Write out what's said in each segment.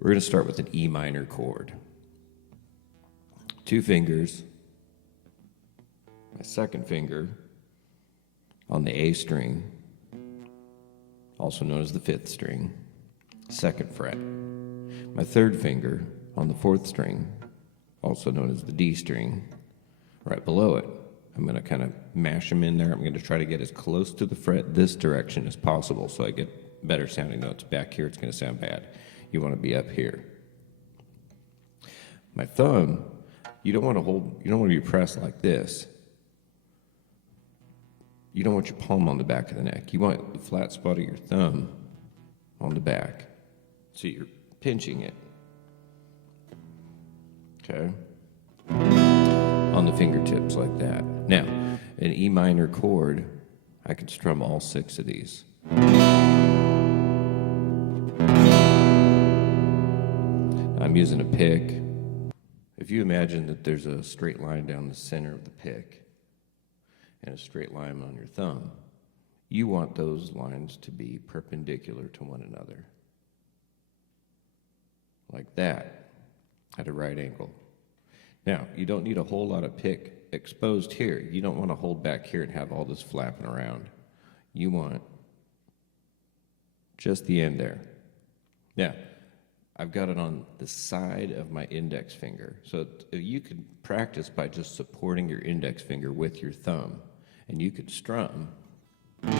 We're going to start with an E minor chord. 2 fingers, my second finger on the A string, also known as the 5th string, 2nd fret. My third finger on the 4th string, also known as the D string, right below it. I'm going to kind of mash them in there. I'm going to try to get as close to the fret this direction as possible so I get better sounding notes. Back here, it's going to sound bad. You want to be up here. My thumb, you don't want to be pressed like this. You don't want your palm on the back of the neck. You want the flat spot of your thumb on the back. So you're pinching it. Okay? On the fingertips like that. Now, an E minor chord, I can strum all 6 of these. I'm using a pick. If you imagine that there's a straight line down the center of the pick and a straight line on your thumb, you want those lines to be perpendicular to one another. Like that, at a right angle. Now, you don't need a whole lot of pick exposed here. You don't want to hold back here and have all this flapping around. You want just the end there. Now, I've got it on the side of my index finger. So you could practice by just supporting your index finger with your thumb. And you could strum with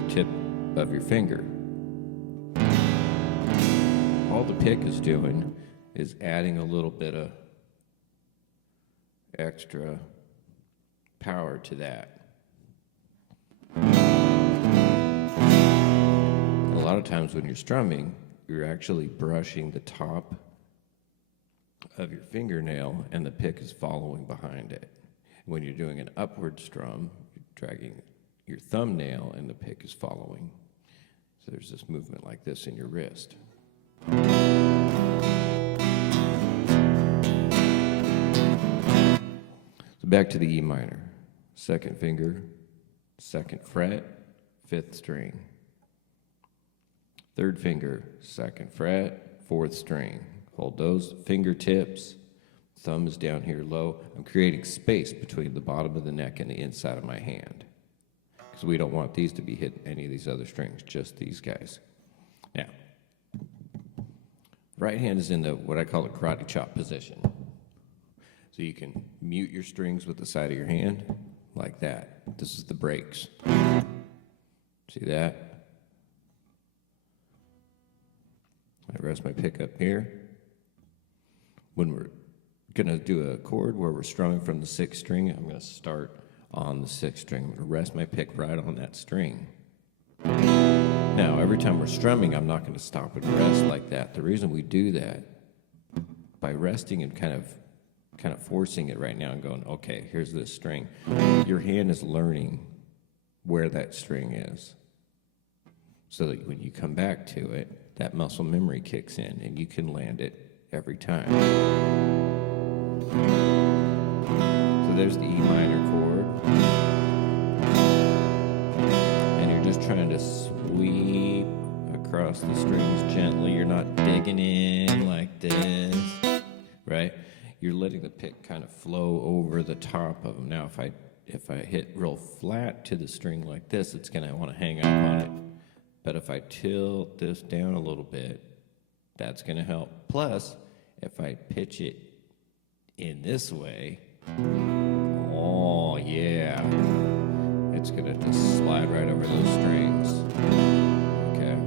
the tip of your finger. All the pick is doing is adding a little bit of extra power to that. A lot of times when you're strumming, you're actually brushing the top of your fingernail and the pick is following behind it. When you're doing an upward strum, you're dragging your thumbnail and the pick is following. So there's this movement like this in your wrist. So back to the E minor. 2nd finger, 2nd fret, 5th string. 3rd finger, 2nd fret, 4th string. Hold those fingertips. Thumb is down here low. I'm creating space between the bottom of the neck and the inside of my hand. Because we don't want these to be hitting any of these other strings, just these guys. Now, right hand is in the what I call a karate chop position. So you can mute your strings with the side of your hand, like that. This is the breaks. See that? I rest my pick up here. When we're going to do a chord where we're strumming from the 6th string, I'm going to start on the 6th string. I'm going to rest my pick right on that string. Now, every time we're strumming, I'm not going to stop and rest like that. The reason we do that, by resting and kind of forcing it right now and going, okay, here's this string, your hand is learning where that string is. So that when you come back to it, that muscle memory kicks in and you can land it every time. So there's the E minor chord. And you're just trying to sweep across the strings gently. You're not digging in like this, right? You're letting the pick kind of flow over the top of them. Now, if I hit real flat to the string like this, it's going to want to hang up on it. But if I tilt this down a little bit, that's going to help. Plus, if I pitch it in this way, oh yeah, it's going to just slide right over those strings. Okay.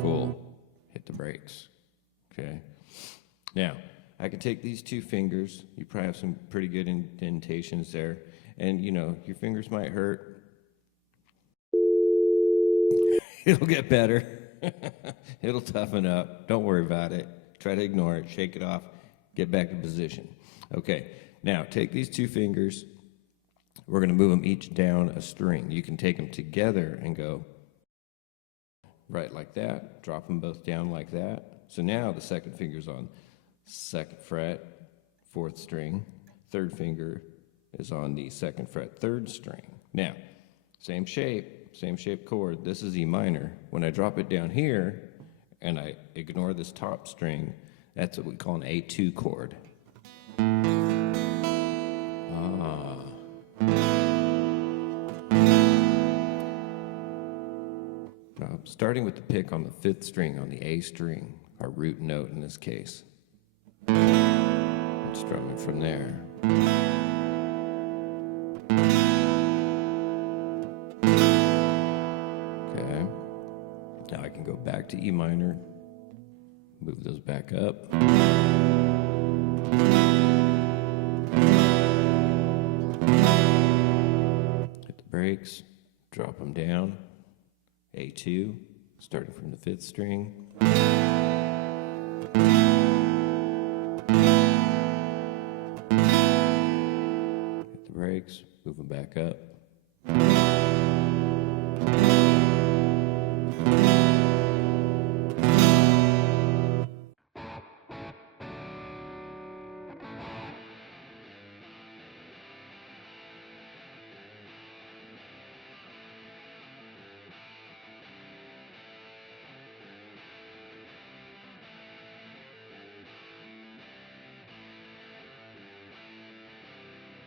Cool. Hit the brakes. Okay. Now, I can take these 2 fingers. You probably have some pretty good indentations there. And, you know, your fingers might hurt. It'll get better. It'll toughen up. Don't worry about it. Try to ignore it. Shake it off. Get back in position. Okay. Now, take these 2 fingers. We're going to move them each down a string. You can take them together and go right like that. Drop them both down like that. So now the 2nd finger's on 2nd fret, 4th string. 3rd finger is on the 2nd fret, 3rd string. Now, same shape. same shape chord. This is E minor. When I drop it down here and I ignore this top string, that's what we call an A2 chord. Now, starting with the pick on the 5th string on the A string, our root note in this case. Strumming from there. Okay. Now I can go back to E minor, move those back up. Hit the brakes, drop them down. A2, starting from the 5th string. Hit the brakes, move them back up.